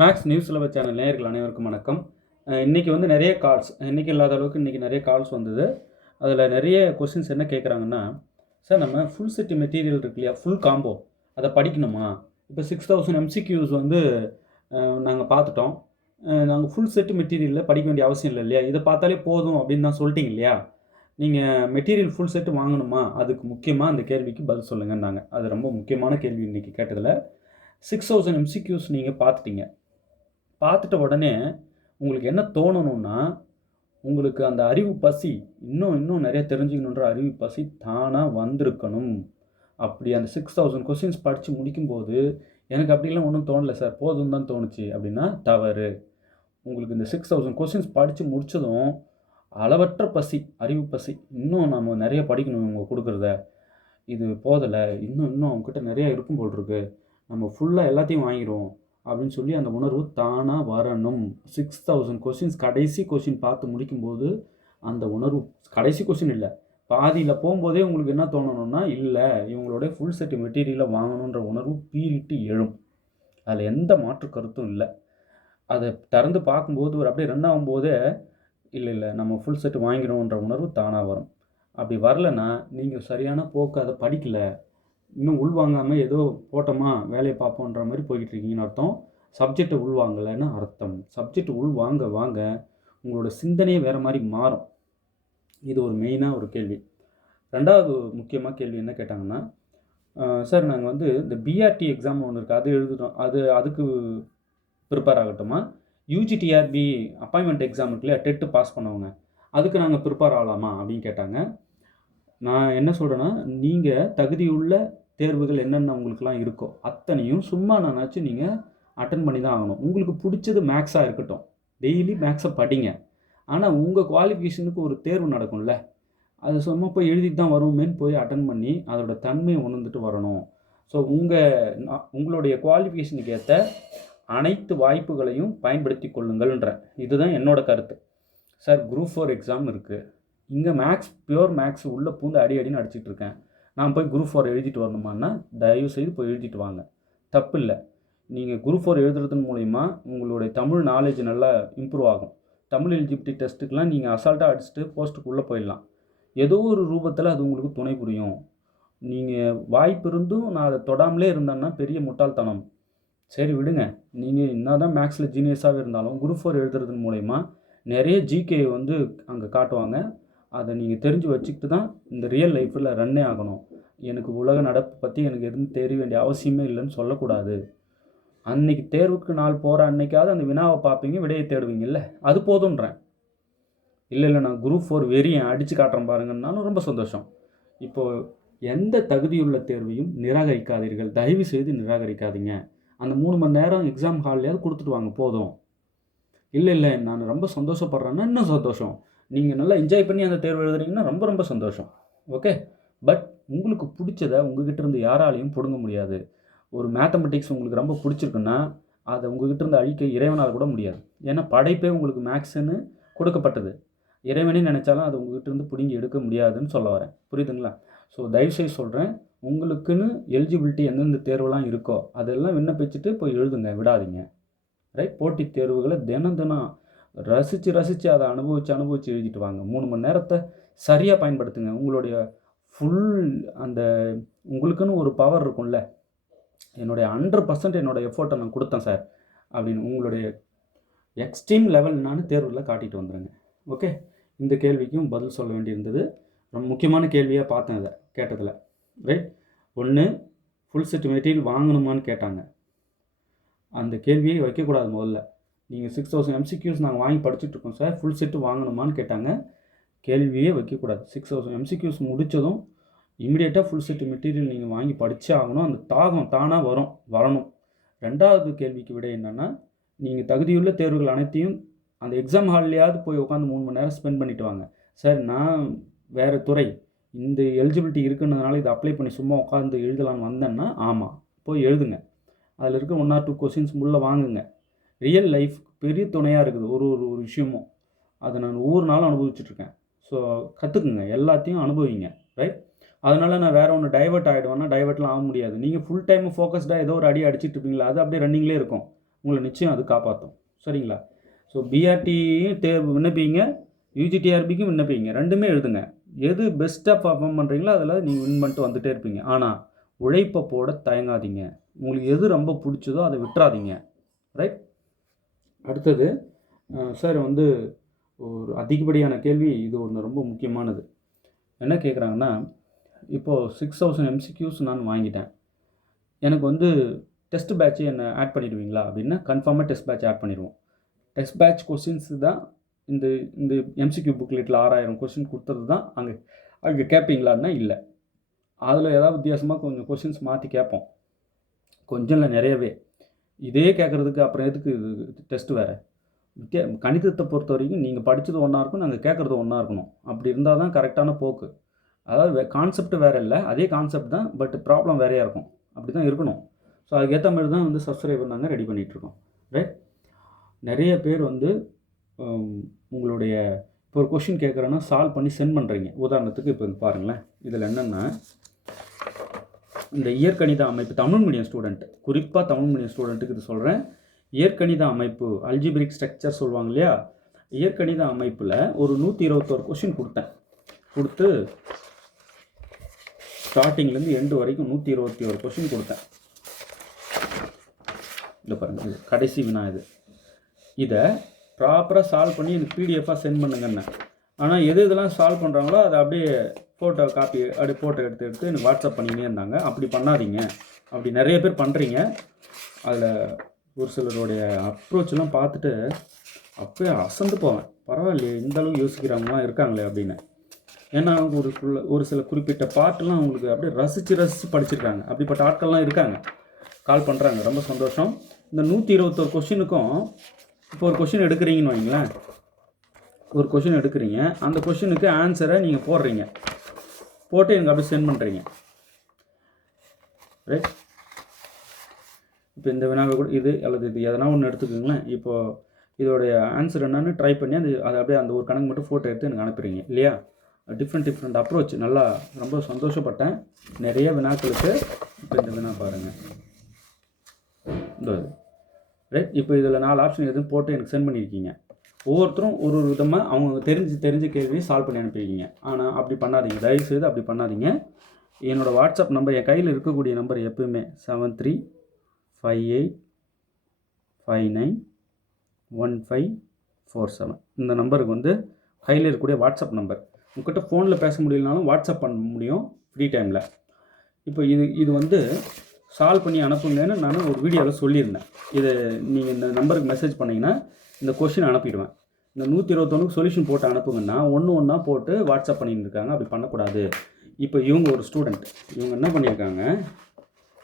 Maths news syllabus channel நேயர்கள் அனைவருக்கும் வணக்கம். இன்றைக்கி வந்து நிறைய கால்ஸ், இன்றைக்கி இல்லாத அளவுக்கு இன்றைக்கி நிறைய கால்ஸ் வந்தது. அதில் நிறைய கொஸ்டின்ஸ் என்ன கேட்குறாங்கன்னா, சார் நம்ம ஃபுல் செட் மெட்டீரியல் இருக்கு இல்லையா, ஃபுல் காம்போ அதை படிக்கணுமா? இப்போ 6000 எம்சிக்யூஸ் வந்து நாங்கள் பார்த்துட்டோம். நாங்கள் ஃபுல் செட் மெட்டீரியலில் படிக்க வேண்டிய அவசியம் இல்லை இல்லையா, இதை பார்த்தாலே போதும் அப்படின்னு தான் சொல்லிட்டீங்க இல்லையா, நீங்கள் மெட்டீரியல் ஃபுல் செட்டு வாங்கணுமா? அதுக்கு முக்கியமாக அந்த கேள்விக்கு பதில் சொல்லுங்கன்னாங்க. அது ரொம்ப முக்கியமான கேள்வி இன்றைக்கி கேட்டதில். 6000 எம்சிக்யூஸ் நீங்கள் பார்த்துட்டீங்க. பார்த்துட்ட உடனே உங்களுக்கு என்ன தோணணும்னா, உங்களுக்கு அந்த அறிவு பசி, இன்னும் நிறைய தெரிஞ்சுக்கணுன்ற அறிவு பசி தானாக வந்திருக்கணும். அப்படி அந்த 6000 கொஸ்டின்ஸ் படித்து முடிக்கும்போது எனக்கு அப்படிலாம் ஒன்றும் தோணலை சார், போதும் தான் தோணுச்சு அப்படின்னா தவறு. உங்களுக்கு இந்த 6000 கொஸ்டின்ஸ் படித்து முடித்ததும் அளவற்ற பசி, அறிவு பசி, இன்னும் நம்ம நிறைய படிக்கணும் இவங்க கொடுக்குறத, இது போதலை, இன்னும் அவங்ககிட்ட நிறைய இருக்கும் போல் இருக்கு, நம்ம ஃபுல்லாக எல்லாத்தையும் வாங்கிடுவோம் அப்படின்னு சொல்லி அந்த உணர்வு தானாக வரணும். 6000 கொஸ்டின்ஸ் கடைசி கொஸ்டின் பார்த்து முடிக்கும்போது அந்த உணர்வு, கடைசி கொஸ்டின் இல்லை, பாதியில் போகும்போதே உங்களுக்கு என்ன தோணணும்னா, இல்லை இவங்களோட ஃபுல் செட் மெட்டீரியலை வாங்கணுன்ற உணர்வு பீறிட்டு எழும். அதில் எந்த மாற்று கருத்தும் இல்லை. அதை திறந்து பார்க்கும்போது ஒரு அப்படியே ரன் ஆகும்போதே இல்லை நம்ம ஃபுல் செட் வாங்கிடணுன்ற உணர்வு தானாக வரும். அப்படி வரலைன்னா நீங்கள் சரியான போக்கு அதை படிக்கலை, இன்னும் உள்வாங்காமல் ஏதோ போட்டோமா வேலையை பார்ப்போன்ற மாதிரி போய்கிட்டு இருக்கீங்கன்னு அர்த்தம். சப்ஜெக்டை உள்வாங்கலைன்னு அர்த்தம். சப்ஜெக்ட் உள்வாங்க வாங்க உங்களோட சிந்தனையே வேறு மாதிரி மாறும். இது ஒரு மெயினாக ஒரு கேள்வி. ரெண்டாவது முக்கியமாக கேள்வி என்ன கேட்டாங்கன்னா, சார் நாங்கள் வந்து இந்த பிஆர்டி எக்ஸாம் ஒன்று இருக்குது, அது எழுதுட்டோம், அதுக்கு ப்ரிப்பேர் ஆகட்டுமா? யூஜிடிஆர்பி அப்பாயின்மெண்ட் எக்ஸாம் இருக்குல்லையா, டெட்டு பாஸ் பண்ணவங்க, அதுக்கு நாங்கள் ப்ரிப்பேர் ஆகலாமா அப்படின்னு கேட்டாங்க. நான் என்ன சொல்கிறேன்னா, நீங்கள் தகுதியுள்ள தேர்வுகள் என்னென்ன உங்களுக்குலாம் இருக்கோ அத்தனையும் சும்மா நானாச்சும் நீங்கள் அட்டன் பண்ணி தான் ஆகணும். உங்களுக்கு பிடிச்சது மேக்ஸாக இருக்கட்டும், டெய்லி மேக்ஸை படிங்க. ஆனால் உங்கள் குவாலிஃபிகேஷனுக்கு ஒரு தேர்வு நடக்கும்ல, அது சும்மா போய் எழுதிட்டு தான் வருமேன்னு போய் அட்டன் பண்ணி அதோட தன்மையை உணர்ந்துட்டு வரணும். ஸோ உங்களுடைய குவாலிஃபிகேஷனுக்கு ஏற்ற அனைத்து வாய்ப்புகளையும் பயன்படுத்தி கொள்ளுங்கள்ன்ற இதுதான் என்னோட கருத்து. சார் குரூப் 4 எக்ஸாம் இருக்குது, இங்கே மேக்ஸ் பியூர் மேக்ஸ் உள்ளே பூந்து அடின்னு அடிச்சிட்டு இருக்கேன், நான் போய் குரூப் 4 எழுதிட்டு வரணுமான்னா தயவு செய்து போய் எழுதிட்டு வாங்க, தப்பு இல்லை. நீங்கள் குரூப் 4 எழுதுறதன் மூலிமா உங்களுடைய தமிழ் நாலேஜ் நல்லா இம்ப்ரூவ் ஆகும். தமிழ் எலிஜிபிலிட்டி டெஸ்ட்டுக்கெலாம் நீங்கள் அசால்ட்டாக அடிச்சுட்டு போஸ்ட்டுக்குள்ளே போயிடலாம். ஏதோ ஒரு ரூபத்தில் அது உங்களுக்கு துணை புரியும். நீங்கள் வாய்ப்பு இருந்தும் நான் அதை தொடாமலே இருந்தேன்னா பெரிய முட்டாள்தனம். சரி விடுங்க, நீங்கள் என்ன தான் மேக்ஸில் ஜீனியஸாகவே இருந்தாலும் குரூப் 4 எழுதுறதன் மூலயமா நிறைய ஜிகே வந்து அங்கே காட்டுவாங்க. அதை நீங்கள் தெரிஞ்சு வச்சுக்கிட்டு தான் இந்த ரியல் லைஃப்பில் ரன்னே ஆகணும். எனக்கு உலக நடப்பு பற்றி எனக்கு எதுவும் தெரிய வேண்டிய அவசியமே இல்லைன்னு சொல்லக்கூடாது. அன்றைக்கி தேர்வுக்கு நாள் போகிற அன்றைக்காவது அந்த வினாவை பார்ப்பீங்க, விடையை தேடுவீங்கல்ல, அது போதுன்றேன். இல்லை நான் குரூப் 4 வெறியன் அடித்து காட்டுறேன் பாருங்கன்னாலும் ரொம்ப சந்தோஷம். இப்போது எந்த தகுதியுள்ள தேர்வையும் நிராகரிக்காதீர்கள், தயவு செய்து நிராகரிக்காதீங்க. அந்த 3 மணி நேரம் எக்ஸாம் ஹால்லையாவது கொடுத்துட்டு வாங்க, போதும். இல்லை நான் ரொம்ப சந்தோஷப்படுறேன்னா இன்னும் சந்தோஷம், நீங்கள் நல்லா என்ஜாய் பண்ணி அந்த தேர்வு எழுதுறீங்கன்னா ரொம்ப ரொம்ப சந்தோஷம். ஓகே, பட் உங்களுக்கு பிடிச்சதை உங்ககிட்ட இருந்து யாராலையும் பிடுங்க முடியாது. ஒரு மேத்தமெட்டிக்ஸ் உங்களுக்கு ரொம்ப பிடிச்சிருக்குன்னா அதை உங்ககிட்ட இருந்து அழிக்க இறைவனால் கூட முடியாது. ஏன்னா படைப்பே உங்களுக்கு மேக்ஸுன்னு கொடுக்கப்பட்டது. இறைவனே நினச்சாலும் அதை உங்ககிட்ட இருந்து பிடுங்கி எடுக்க முடியாதுன்னு சொல்ல வரேன், புரியுதுங்களா? ஸோ தயவுசெய்து சொல்கிறேன், உங்களுக்குன்னு எலிஜிபிலிட்டி எந்தெந்த தேர்வுலாம் இருக்கோ அதெல்லாம் விண்ணப்பிச்சுட்டு போய் எழுதுங்க, விடாதீங்க. ரைட்? போட்டித் தேர்வுகளை தினம் ரசித்து அதை அனுபவித்து எழுதிட்டு வாங்க. 3 மணி நேரத்தை சரியாக பயன்படுத்துங்க. உங்களுடைய ஃபுல் அந்த உங்களுக்குன்னு ஒரு பவர் இருக்கும்ல, என்னுடைய 100% என்னோடய எஃபோர்ட்டை நான் கொடுத்தேன் சார் அப்படின்னு உங்களுடைய எக்ஸ்ட்ரீம் லெவல் நான் தேர்வில் காட்டிட்டு வந்துடுங்க. ஓகே, இந்த கேள்விக்கும் பதில் சொல்ல வேண்டியிருந்தது. ரொம்ப முக்கியமான கேள்வியாக பார்த்தேன் இதை கேட்டதில். ரைட்? ஒன்று, ஃபுல் செட் மெட்டீரியல் வாங்கணுமான்னு கேட்டாங்க. அந்த கேள்வியை வைக்கக்கூடாது. முதல்ல நீங்கள் 6000 எம்சிக்யூஸ் நாங்கள் வாங்கி படிச்சுட்ருக்கோம் சார், ஃபுல் செட்டு வாங்கணுமான்னு கேட்டாங்க. கேள்வியே வைக்கக்கூடாது. 6000 எம்சிக்யூஸ் முடித்ததும் இமிடியேட்டாக ஃபுல் செட் மெட்டீரியல் நீங்கள் வாங்கி படித்தே ஆகணும். அந்த தாகம் தானாக வரணும். ரெண்டாவது கேள்விக்கு விட என்னென்னா, நீங்கள் தகுதியுள்ள தேர்வுகள் அனைத்தையும் அந்த எக்ஸாம் ஹால்லையாவது போய் உட்காந்து 3 மணி நேரம் ஸ்பெண்ட் பண்ணிவிட்டு வாங்க. சார் நான் வேறு துறை, இந்த எலிஜிபிலிட்டி இருக்குன்றதுனால இதை அப்ளை பண்ணி சும்மா உட்காந்து எழுதலான்னு வந்தேன்னா ஆமாம், போய் எழுதுங்க. அதில் இருக்க 1 or 2 கொஸ்டின்ஸ் உள்ளே வாங்குங்க. ரியல் லைஃப் பெரிய துணையாக இருக்குது ஒரு விஷயமும். அதை நான் ஒவ்வொரு நாளும் அனுபவிச்சுட்ருக்கேன். ஸோ கற்றுக்குங்க, எல்லாத்தையும் அனுபவிங்க. ரைட்? அதனால் நான் வேறு ஒன்று டைவர்ட் ஆகிடுவேன்னா டைவர்ட்லாம் ஆக முடியாது. நீங்கள் ஃபுல் டைம் ஃபோக்கஸ்டாக ஏதோ ஒரு அடி அடிச்சுட்டு இருப்பீங்களா, அது அப்படியே ரன்னிங்லேயே இருக்கும். உங்களை நிச்சயம் அது காப்பாற்றும். சரிங்களா? ஸோ பிஆர்டியும் விண்ணப்பிங்க, யூஜிடிஆர்பிக்கும் விண்ணப்பிங்க, ரெண்டுமே எழுதுங்க. எது பெஸ்ட்டாக பர்ஃபார்ம் பண்ணுறீங்களோ அதில் நீங்கள் வின் பண்ணிட்டு வந்துகிட்டே இருப்பீங்க. ஆனால் உழைப்பை போட தயங்காதீங்க. உங்களுக்கு எது ரொம்ப பிடிச்சதோ அதை விட்டுறாதீங்க. ரைட்? அடுத்தது சார் வந்து ஒரு அதிகப்படியான கேள்வி, இது ஒன்று ரொம்ப முக்கியமானது. என்ன கேட்குறாங்கன்னா, இப்போது 6000 MCQs நான் வாங்கிட்டேன், எனக்கு வந்து டெஸ்ட் பேட்ச்சு என்ன ஆட் பண்ணிடுவீங்களா அப்படின்னா, கன்ஃபார்மாக டெஸ்ட் பேட்ச் ஆட் பண்ணிடுவோம். டெஸ்ட் பேட்ச் கொஸ்டின்ஸு தான் இந்த இந்த MCQ புக்லெட்டில் 6000 கொஸ்டின் கொடுத்தது தான் அங்கே கேட்பீங்களான்னா இல்லை. அதில் ஏதாவது வித்தியாசமாக கொஞ்சம் கொஸ்டின்ஸ் மாற்றி கேட்போம், கொஞ்சம் இல்லை நிறையவே. இதே கேட்குறதுக்கு அப்புறம் எதுக்கு இது டெஸ்ட்டு வேறு? கணிதத்தை பொறுத்த வரைக்கும் நீங்கள் படித்தது ஒன்றா இருக்கும், நாங்கள் கேட்குறது ஒன்றா இருக்கணும். அப்படி இருந்தால் தான் கரெக்டான போக்கு. அதாவது கான்செப்ட் வேறு இல்லை, அதே கான்செப்ட் தான், பட் ப்ராப்ளம் வேறையாக இருக்கும். அப்படி தான் இருக்கணும். ஸோ அதுக்கேற்ற மாதிரி தான் வந்து சப்ஸ்கிரைபர் நாங்கள் ரெடி பண்ணிகிட்ருக்கோம். ரைட்? நிறைய பேர் வந்து உங்களுடைய இப்போ ஒரு கொஷின் கேட்குறேன்னா சால்வ் பண்ணி சென்ட் பண்ணுறீங்க. உதாரணத்துக்கு இப்போ பாருங்களேன், இதில் என்னென்னா இந்த இயற்கணித அமைப்பு தமிழ் மீடியம் ஸ்டூடெண்ட், குறிப்பாக தமிழ் மீடியம் ஸ்டூடெண்ட்டுக்கு இது சொல்கிறேன். இயற்கணித அமைப்பு அல்ஜிபிரிக் ஸ்ட்ரக்சர் சொல்லுவாங்க இல்லையா, இயற்கணித அமைப்பில் ஒரு 121 கொஷின் கொடுத்து ஸ்டார்டிங்லேருந்து எண்டு வரைக்கும் 121 கொஷின் கொடுத்தேன். இல்லை பாருங்கள், இது கடைசி வினா. இதை ப்ராப்பராக சால்வ் பண்ணி எனக்கு பிடிஎஃபாக சென்ட் பண்ணுங்கன்னு. ஆனால் இதெல்லாம் சால்வ் பண்ணுறாங்களோ அதை அப்படியே ஃபோட்டோ காப்பி அப்படியே ஃபோட்டோ எடுத்து எனக்கு வாட்ஸ்அப் பண்ணிக்கினே இருந்தாங்க. அப்படி பண்ணாதீங்க. அப்படி நிறைய பேர் பண்ணுறீங்க. அதில் ஒரு சிலருடைய அப்ரோச்செலாம் பார்த்துட்டு அப்போயே அசந்து போவேன். பரவாயில்லையே, இந்தளவுக்கு யோசிக்கிறவங்களாம் இருக்காங்களே அப்படின்னு. ஏன்னா ஒரு சில குறிப்பிட்ட பாட்டெலாம் அவங்களுக்கு அப்படியே ரசித்து படிச்சிருக்காங்க. அப்படிப்பட்ட ஆட்கள்லாம் இருக்காங்க, கால் பண்ணுறாங்க. ரொம்ப சந்தோஷம். இந்த 121 கொஷினுக்கும் இப்போ ஒரு கொஷின் எடுக்கிறீங்கன்னு வைங்களேன், ஒரு கொஷின் எடுக்கிறீங்க, அந்த கொஷினுக்கு ஆன்சரை நீங்கள் போட்டு எனக்கு அப்படியே சென்ட் பண்ணுறீங்க. ரைட்? இப்போ இந்த வினாவை கூட இது அல்லது இது எதனா ஒன்று எடுத்துக்கோங்களேன். இப்போது இதோடைய ஆன்சர் என்னன்னு ட்ரை பண்ணி அதை அப்படியே அந்த ஒரு கணக்கு மட்டும் ஃபோட்டோ எடுத்து எனக்கு அனுப்புகிறீங்க இல்லையா? Different approach. நல்லா ரொம்ப சந்தோஷப்பட்டேன். நிறைய வினாக்களுக்கு இப்போ இந்த வினா பாருங்கள். ரைட்? இப்போ இதில் 4 ஆப்ஷன் எதுவும் போட்டு எனக்கு சென்ட் பண்ணியிருக்கீங்க. ஒவ்வொருத்தரும் ஒரு விதமாக அவங்க தெரிஞ்ச கேள்வியை சால்வ் பண்ணி அனுப்பியிருக்கீங்க. ஆனால் அப்படி பண்ணாதீங்க, தயவுசெய்து அப்படி பண்ணாதீங்க. என்னோடய வாட்ஸ்அப் நம்பர், என் கையில் இருக்கக்கூடிய நம்பர் எப்போயுமே 7358591547. இந்த நம்பருக்கு வந்து கையில் இருக்கக்கூடிய வாட்ஸ்அப் நம்பர். உங்கள்கிட்ட ஃபோனில் பேச முடியலனாலும் வாட்ஸ்அப் பண்ண முடியும் ஃப்ரீ டைமில். இப்போ இது வந்து சால்வ் பண்ணி அனுப்புங்கன்னு நான் ஒரு வீடியோவில் சொல்லியிருந்தேன். இது நீங்கள் இந்த நம்பருக்கு மெசேஜ் பண்ணிங்கன்னா இந்த கொஷின் அனுப்பிடுவேன். இந்த 121க்கு சொல்யூஷன் போட்டு அனுப்புங்கன்னா ஒன்றா போட்டு வாட்ஸ்அப் பண்ணிட்டு இருக்காங்க. அப்படி பண்ணக்கூடாது. இப்போ இவங்க ஒரு ஸ்டூடெண்ட், இவங்க என்ன பண்ணியிருக்காங்க,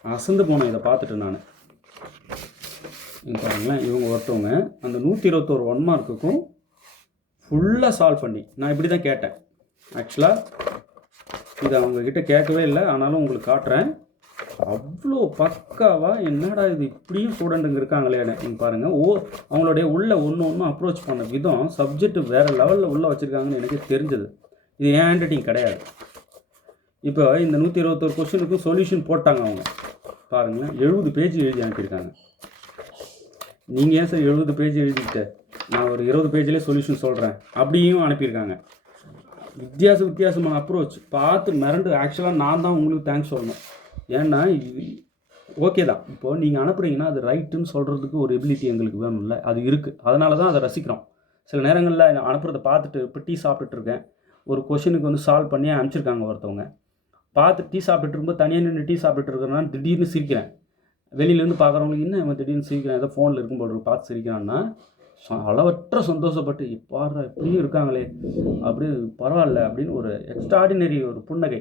அசந்து போனேன் இதை பார்த்துட்டு நான். பாருங்களேன், இவங்க ஒருத்தவங்க அந்த 121 1 மார்க்குக்கும் ஃபுல்லாக சால்வ் பண்ணி, நான் இப்படி தான் கேட்டேன். ஆக்சுவலாக இதை அவங்கக்கிட்ட கேட்கவே இல்லை, ஆனாலும் உங்களுக்கு காட்டுறேன். அவ்வளோ பக்காவாக, என்னடா இது இப்படியும் ஸ்டூடெண்ட்டுங்க இருக்காங்களே நீங்கள் பாருங்கள். அவங்களுடைய ஒன்று அப்ரோச் பண்ண விதம், சப்ஜெக்ட் வேறு லெவலில் உள்ளே வச்சுருக்காங்கன்னு எனக்கு தெரிஞ்சது. இது என் ஹேண்ட்ரைட்டிங் கிடையாது. இப்போ இந்த 121 கொஸ்டினுக்கும் சொல்யூஷன் போட்டாங்க அவங்க. பாருங்களேன், 70 பேஜ் எழுதி அனுப்பியிருக்காங்க. நீங்கள் ஏன் சார் 70 பேஜ் எழுதிக்கிட்டு நான் ஒரு 20 பேஜ்லேயே சொல்யூஷன் சொல்கிறேன் அப்படியும் அனுப்பியிருக்காங்க. வித்தியாசமான அப்ரோச் பார்த்து மிரண்டு. ஆக்சுவலாக நான் தான் உங்களுக்கு தேங்க்ஸ் சொல்லணும். ஏன்னா இது ஓகே தான். இப்போது நீங்கள் அனுப்புகிறீங்கன்னா அது ரைட்டுன்னு சொல்கிறதுக்கு ஒரு எபிலிட்டி எங்களுக்கு வேணும்ல, அது இருக்குது. அதனால தான் அதை ரசிக்கிறோம். சில நேரங்களில் நான் அனுப்புறதை பார்த்துட்டு, இப்போ டீ சாப்பிட்டுருக்கேன், ஒரு கொஷினுக்கு வந்து சால்வ் பண்ணி அனுப்பிச்சிருக்காங்க ஒருத்தவங்க. பார்த்து டீ சாப்பிட்டு இருக்கும்போது தனியாக நின்று டீ சாப்பிட்டு இருக்கிறேன்னா திடீர்னு சிரிக்கிறேன். வெளியிலேருந்து பார்க்குறவங்களுக்கு இன்னும் அவன் திடீர்னு சிரிக்கிறேன், ஏதோ ஃபோனில் இருக்கும்போது பார்த்து சிரிக்கிறான்னா அளவற்ற சந்தோஷப்பட்டு பாடுற இப்படியும் இருக்காங்களே, அப்படி பரவாயில்ல அப்படின்னு ஒரு எக்ஸ்ட்ராடினரி ஒரு புன்னகை.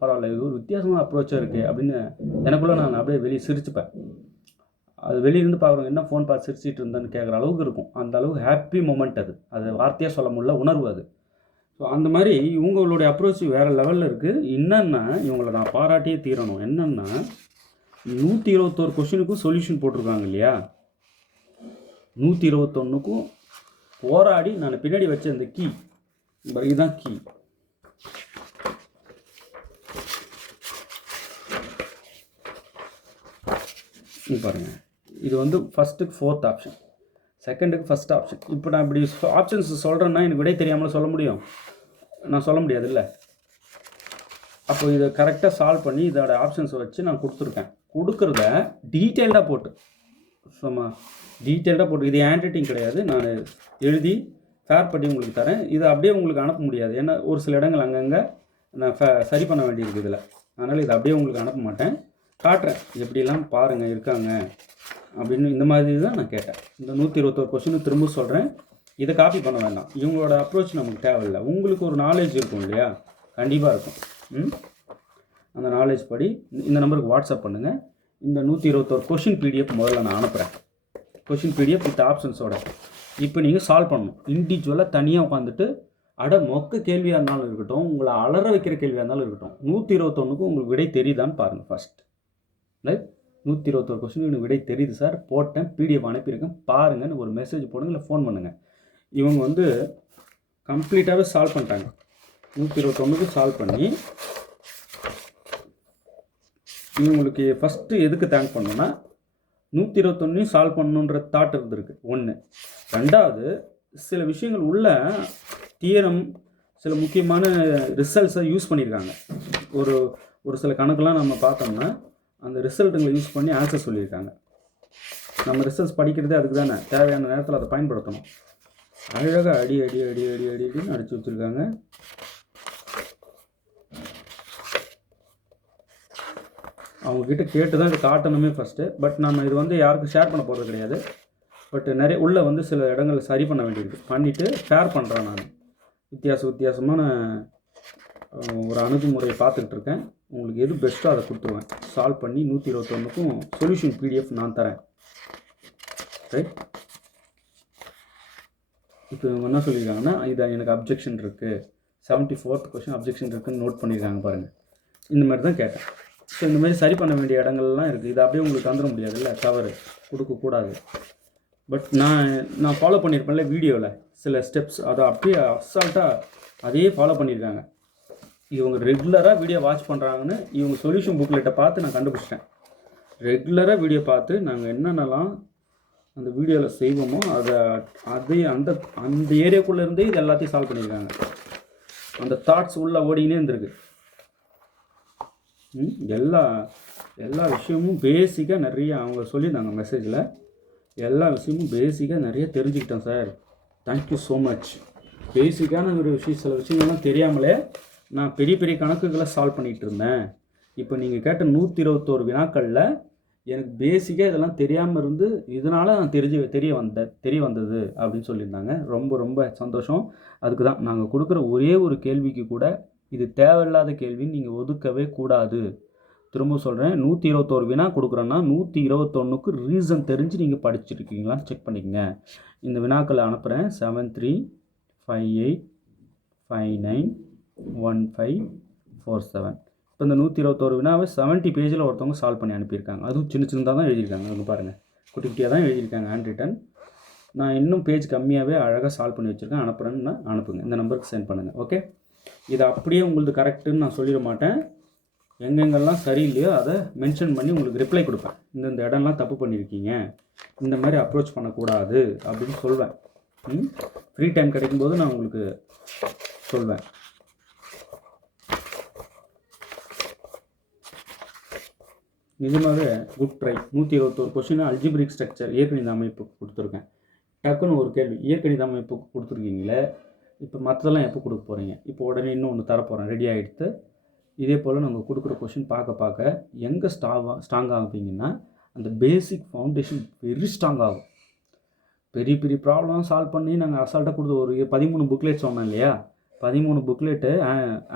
பரவாயில்ல, இது ஒரு வித்தியாசமான அப்ரோச்சாக இருக்குது அப்படின்னு எனக்குள்ளே நான் அப்படியே வெளியே சிரிச்சுப்பேன். அது வெளியிருந்து பார்க்குறவங்க என்ன ஃபோன் பார்த்து சிரிச்சிட்டு இருந்தேன்னு கேட்குற அளவுக்கு இருக்கும். அந்த அளவுக்கு ஹாப்பி மூமெண்ட். அது வார்த்தையாக சொல்ல முடியல, உணர்வு அது. ஸோ அந்த மாதிரி இவங்களுடைய அப்ரோச் வேறு லெவலில் இருக்குது. என்னென்னா இவங்களை நான் பாராட்டியே தீரணும். என்னென்னா 121 கொஷினுக்கும் சொல்யூஷன் போட்டிருக்காங்க இல்லையா, 121க்கும் போராடி நான் பின்னாடி வச்ச இந்த கீ, இதுதான் கீ. பாருங்கள், இது வந்து ஃபஸ்ட்டுக்கு 4th ஆப்ஷன், செகண்டுக்கு ஃபஸ்ட் ஆப்ஷன். இப்போ நான் இப்படி ஆப்ஷன்ஸ் சொல்கிறேன்னா எனக்கு விடை தெரியாமல் சொல்ல முடியும்? நான் சொல்ல முடியாதுல்ல. அப்போ இதை கரெக்டாக சால்வ் பண்ணி இதோட ஆப்ஷன்ஸை வச்சு நான் கொடுத்துருக்கேன். கொடுக்குறத டீட்டெயில்டாக போட்டு சும்மா டீட்டெயில்டாக போட்டு, இது ஹேண்ட் ரைட்டிங் கிடையாது, நான் எழுதி ஃபேர் பண்ணி உங்களுக்கு தரேன். இதை அப்படியே உங்களுக்கு அனுப்ப முடியாது, ஏன்னா ஒரு சில இடங்கள் அங்கங்கே நான் சரி பண்ண வேண்டியிருக்கு இதில். அதனால் இதை அப்படியே உங்களுக்கு அனுப்ப மாட்டேன், காட்டுறேன் எப்படிலாம் பாருங்கள் இருக்காங்க அப்படின்னு. இந்த மாதிரி தான் நான் கேட்டேன். இந்த 121 கொஸ்டின் திரும்ப சொல்கிறேன், இதை காப்பி பண்ண வேண்டாம். இவங்களோட அப்ரோச் நமக்கு தேவையில்லை. உங்களுக்கு ஒரு நாலேஜ் இருக்கும் இல்லையா, கண்டிப்பாக இருக்கும். அந்த நாலேஜ் படி இந்த நம்பருக்கு வாட்ஸ்அப் பண்ணுங்கள். இந்த 121 கொஷின் பிடிஎஃப் முதல்ல நான் அனுப்புகிறேன். கொஷின் பிடிஎஃப் வித் ஆப்ஷன்ஸோட இப்போ நீங்கள் சால்வ் பண்ணணும். இண்டிவிஜுவலாக தனியாக உட்காந்துட்டு மொக்க கேள்வியாக இருந்தாலும் இருக்கட்டும், உங்களை அலற வைக்கிற கேள்வியாக இருந்தாலும் இருக்கட்டும், 121க்கு உங்களுக்கு விடை தெரியுதான்னு பாருங்கள் ஃபஸ்ட். ரைட், 121 கொஸ்டின் எனக்கு விடை தெரியுது சார், போட்டேன், பிடிஎஃப் அனுப்பியிருக்கேன் பாருங்கன்னு ஒரு மெசேஜ் போடுங்க, இல்லை ஃபோன் பண்ணுங்கள். இவங்க வந்து கம்ப்ளீட்டாகவே சால்வ் பண்ணிட்டாங்க. 121க்கு சால்வ் பண்ணி இவங்களுக்கு ஃபஸ்ட்டு எதுக்கு தேங்க் பண்ணணுன்னா 121 சால்வ் பண்ணணுன்ற தாட் இருந்திருக்கு ஒன்று. ரெண்டாவது, சில விஷயங்கள் உள்ள தியரம், சில முக்கியமான ரிசல்ட்ஸை யூஸ் பண்ணியிருக்காங்க. ஒரு சில கணக்கெல்லாம் நம்ம பார்த்தோம்னா அந்த ரிசல்ட்டுங்களை யூஸ் பண்ணி ஆன்சர் சொல்லியிருக்காங்க. நம்ம ரிசல்ட்ஸ் படிக்கிறதே அதுக்கு தானே, தேவையான நேரத்தில் அதை பயன்படுத்தணும். அழகாக அடி அடி அடி அடி அடி அடின்னு அடித்து வச்சுருக்காங்க. அவங்கக்கிட்ட கேட்டு தான் இது காட்டணுமே ஃபஸ்ட்டு. பட் நம்ம இது வந்து யாருக்கும் ஷேர் பண்ண போகிறது கிடையாது. பட் நிறைய உள்ளே வந்து சில இடங்களை சரி பண்ண வேண்டியிருக்கு, பண்ணிவிட்டு ஷேர் பண்ணுறேன். நான் வித்தியாசமான ஒரு அணுகுமுறையை பார்த்துக்கிட்டு இருக்கேன். உங்களுக்கு எது பெஸ்ட்டோ அதை கொடுத்துருவேன். சால்வ் பண்ணி 121க்கும் சொல்யூஷன் பிடிஎஃப் நான் தரேன். ரைட், இப்போ இவங்க என்ன சொல்லியிருக்காங்கன்னா, இது எனக்கு அப்ஜெக்ஷன் இருக்குது, 74th கொஸ்டின் அப்ஜெக்ஷன் இருக்குதுன்னு நோட் பண்ணியிருக்காங்க பாருங்கள். இந்த மாதிரி தான் கேட்டேன். ஸோ இந்த மாதிரி சரி பண்ண வேண்டிய இடங்கள்லாம் இருக்குது. இது அப்படியே உங்களுக்கு தந்துட முடியாதுல்ல, தவறு கொடுக்கக்கூடாது. பட் நான் ஃபாலோ பண்ணியிருப்பேன்ல வீடியோவில் சில ஸ்டெப்ஸ், அதை அப்படியே அசால்ட்டாக அதையே ஃபாலோ பண்ணியிருக்காங்க. இவங்க ரெகுலராக வீடியோ வாட்ச் பண்ணுறாங்கன்னு இவங்க சொல்யூஷன் புக்லெட்டை பார்த்து நான் கண்டுபிடிச்சிட்டேன். ரெகுலராக வீடியோ பார்த்து நாங்கள் என்னென்னலாம் அந்த வீடியோவில் செய்வோமோ அந்த ஏரியாக்குள்ளே இருந்தே இது எல்லாத்தையும் சால்வ் பண்ணியிருக்காங்க. அந்த தாட்ஸ் உள்ளே ஓடினே இருந்திருக்கு. எல்லா விஷயமும் பேசிக்காக நிறைய அவங்க சொல்லியிருந்தாங்க மெசேஜில். எல்லா விஷயமும் பேசிக்காக நிறைய தெரிஞ்சுக்கிட்டேன் சார், தேங்க்யூ ஸோ மச். பேசிக்கான ஒரு சில விஷயங்கள்லாம் தெரியாமலே நான் பெரிய பெரிய கணக்குகளை சால்வ் பண்ணிகிட்டு இருந்தேன். இப்போ நீங்கள் கேட்ட 121 வினாக்களில் எனக்கு பேசிக்காக இதெல்லாம் தெரியாமல் இருந்து இதனால் நான் தெரிய வந்தது அப்படின்னு சொல்லியிருந்தாங்க. ரொம்ப ரொம்ப சந்தோஷம். அதுக்கு தான் நாங்கள் கொடுக்குற ஒரே ஒரு கேள்விக்கு கூட இது தேவையில்லாத கேள்வின்னு நீங்கள் ஒதுக்கவே கூடாது. திரும்ப சொல்கிறேன், 121 வினா கொடுக்குறோன்னா 121க்கு ரீசன் தெரிஞ்சு நீங்கள் படிச்சுருக்கீங்களான்னு செக் பண்ணிக்கங்க. இந்த வினாக்களை அனுப்புகிறேன். 7358591547. இப்போ இந்த 121 வினாவை 70 பேஜில் ஒருத்தவங்க சால்வ் பண்ணி அனுப்பியிருக்காங்க. அதுவும் சின்னதாக தான் எழுதியிருக்காங்க. அவங்க பாருங்கள், குட்டி குட்டியாக தான் எழுதியிருக்காங்க, ஹேண்ட் ரிட்டன். நான் இன்னும் பேஜ் கம்மியாகவே அழகாக சால்வ் பண்ணி வச்சுருக்கேன். அனுப்புகிறேன்னு அனுப்புங்க, இந்த நம்பருக்கு சென்ட் பண்ணுங்கள். ஓகே, இது அப்படியே உங்களுக்கு கரெக்டுன்னு நான் சொல்லிட மாட்டேன். எங்கெங்கெல்லாம் சரியில்லையோ அதை மென்ஷன் பண்ணி உங்களுக்கு ரிப்ளை கொடுப்பேன். இந்த இடம்லாம் தப்பு பண்ணியிருக்கீங்க, இந்த மாதிரி அப்ரோச் பண்ணக்கூடாது அப்படின்னு சொல்வேன். ஃப்ரீ டைம் கிடைக்கும்போது நான் உங்களுக்கு சொல்வேன். நிஜமாகவே good try. 121 question algebraic structure இயற்கணித அமைப்புக்கு கொடுத்துருக்கேன். டக்குன்னு ஒரு கேள்வி, இயற்கணித அமைப்புக்கு கொடுத்துருக்கீங்களே, இப்போ மற்றதெல்லாம் எப்போ கொடுக்க போகிறீங்க? இப்போ உடனே இன்னும் ஒன்று தரப்போகிறேன், ரெடி ஆகிடுத்து. இதே போல் நாங்கள் கொடுக்குற கொஷின் பார்க்க எங்கே ஸ்ட்ராங் ஆகுப்பீங்கன்னா அந்த பேசிக் ஃபவுண்டேஷன் வெரி ஸ்ட்ராங் ஆகும். பெரிய பெரிய ப்ராப்ளம் சால்வ் பண்ணி நாங்கள் அசால்ட்டாக கொடுத்து ஒரு 13 புக்லெட் சொன்னோம் இல்லையா, 13 புக்லெட்டு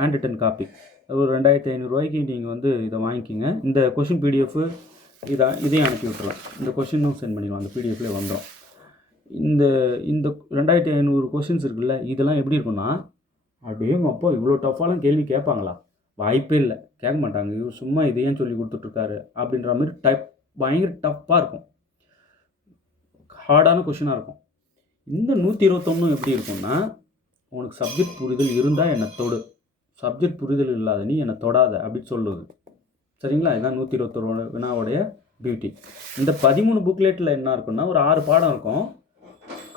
ஹேண்ட் ரிட்டன் காப்பி ஒரு 2500 ரூபாய்க்கு நீங்கள் வந்து இதை வாங்கிக்கிங்க. இந்த கொஷின் பிடிஎஃப் இதையும் அனுப்பி விட்டுருலாம். இந்த கொஷினும் சென்ட் பண்ணிடுவோம், அந்த பிடிஎஃப்லேயே வந்துடும். இந்த 2500 கொஷின்ஸ் இருக்குல்ல, இதெல்லாம் எப்படி இருக்குன்னா, அப்படியே அப்போ இவ்வளோ டஃப்பாலாம் கேள்வி கேட்பாங்களா? வாய்ப்பே இல்லை, கேட்க மாட்டாங்க. இவர் சும்மா இதையும் சொல்லி கொடுத்துட்ருக்காரு அப்படின்ற மாதிரி பயங்கர டஃப்பாக இருக்கும், ஹார்டான கொஷினாக இருக்கும். இந்த 121 எப்படி இருக்கும்னா, உனக்கு சப்ஜெக்ட் புரிதல் இருந்தால் என்னை தொடு, சப்ஜெக்ட் புரிதல் இல்லாத நீ என்னை தொடாத அப்படின்னு சொல்லுது. சரிங்களா? இதுதான் 121 வினாவுடைய பியூட்டி. இந்த 13 புக்லெட்டில் என்ன இருக்குன்னா ஒரு 6 பாடம் இருக்கும்.